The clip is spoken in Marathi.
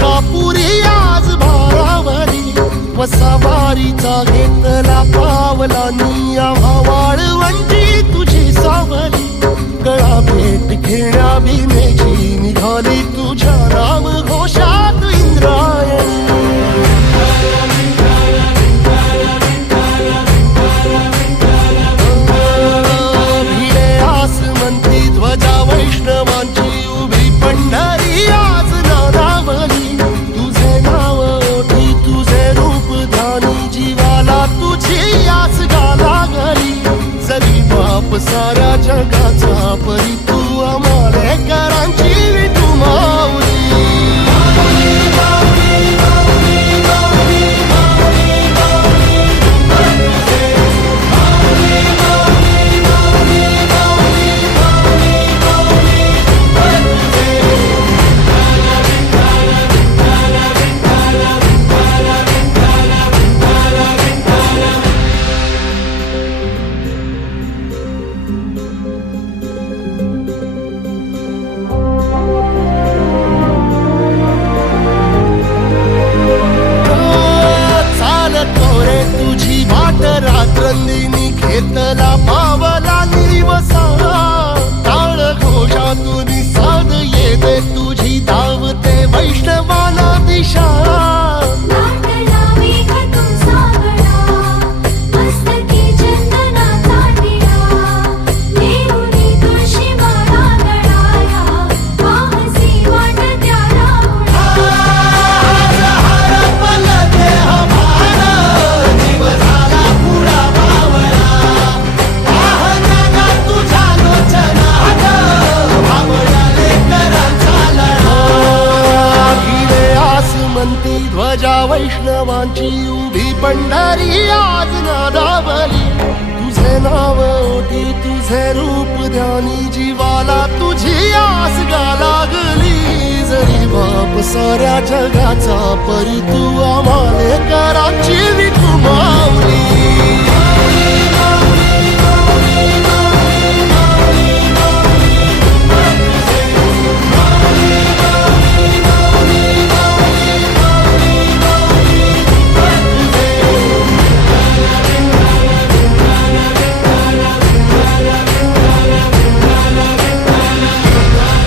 कापुरी आज भारावरी वसावारीचा घेतला पावला निया वाळवंटी तुझी सावली गळा भेट घेण्या भीमेची निघाली तुझ्या नाम घोषात इंद्रायणी भिडे आसमंती ध्वजा वैष्णवांची उभी पंढरी आज नादावली तुझे नाव ओठी तुझे रूप ध्यानी जीवाला तुझी आस गाला गली जरी बाप साऱ्या जगाचा परी तू आमालेकरांची विठू माऊली रात्रंदिनी घेतला पावला निवसा टाळ घोषातून साध येते तुझी धावते वैष्णवाला दिशा ध्वजा वैष्णवांची उभी पंढरी आज नादावली तुझे नाव ओठी तुझे रूप ध्यानी जीवाला तुझी आस गा लागली जरी बाप साऱ्या जगाचा परी तू आमालेकरांची विठू माऊली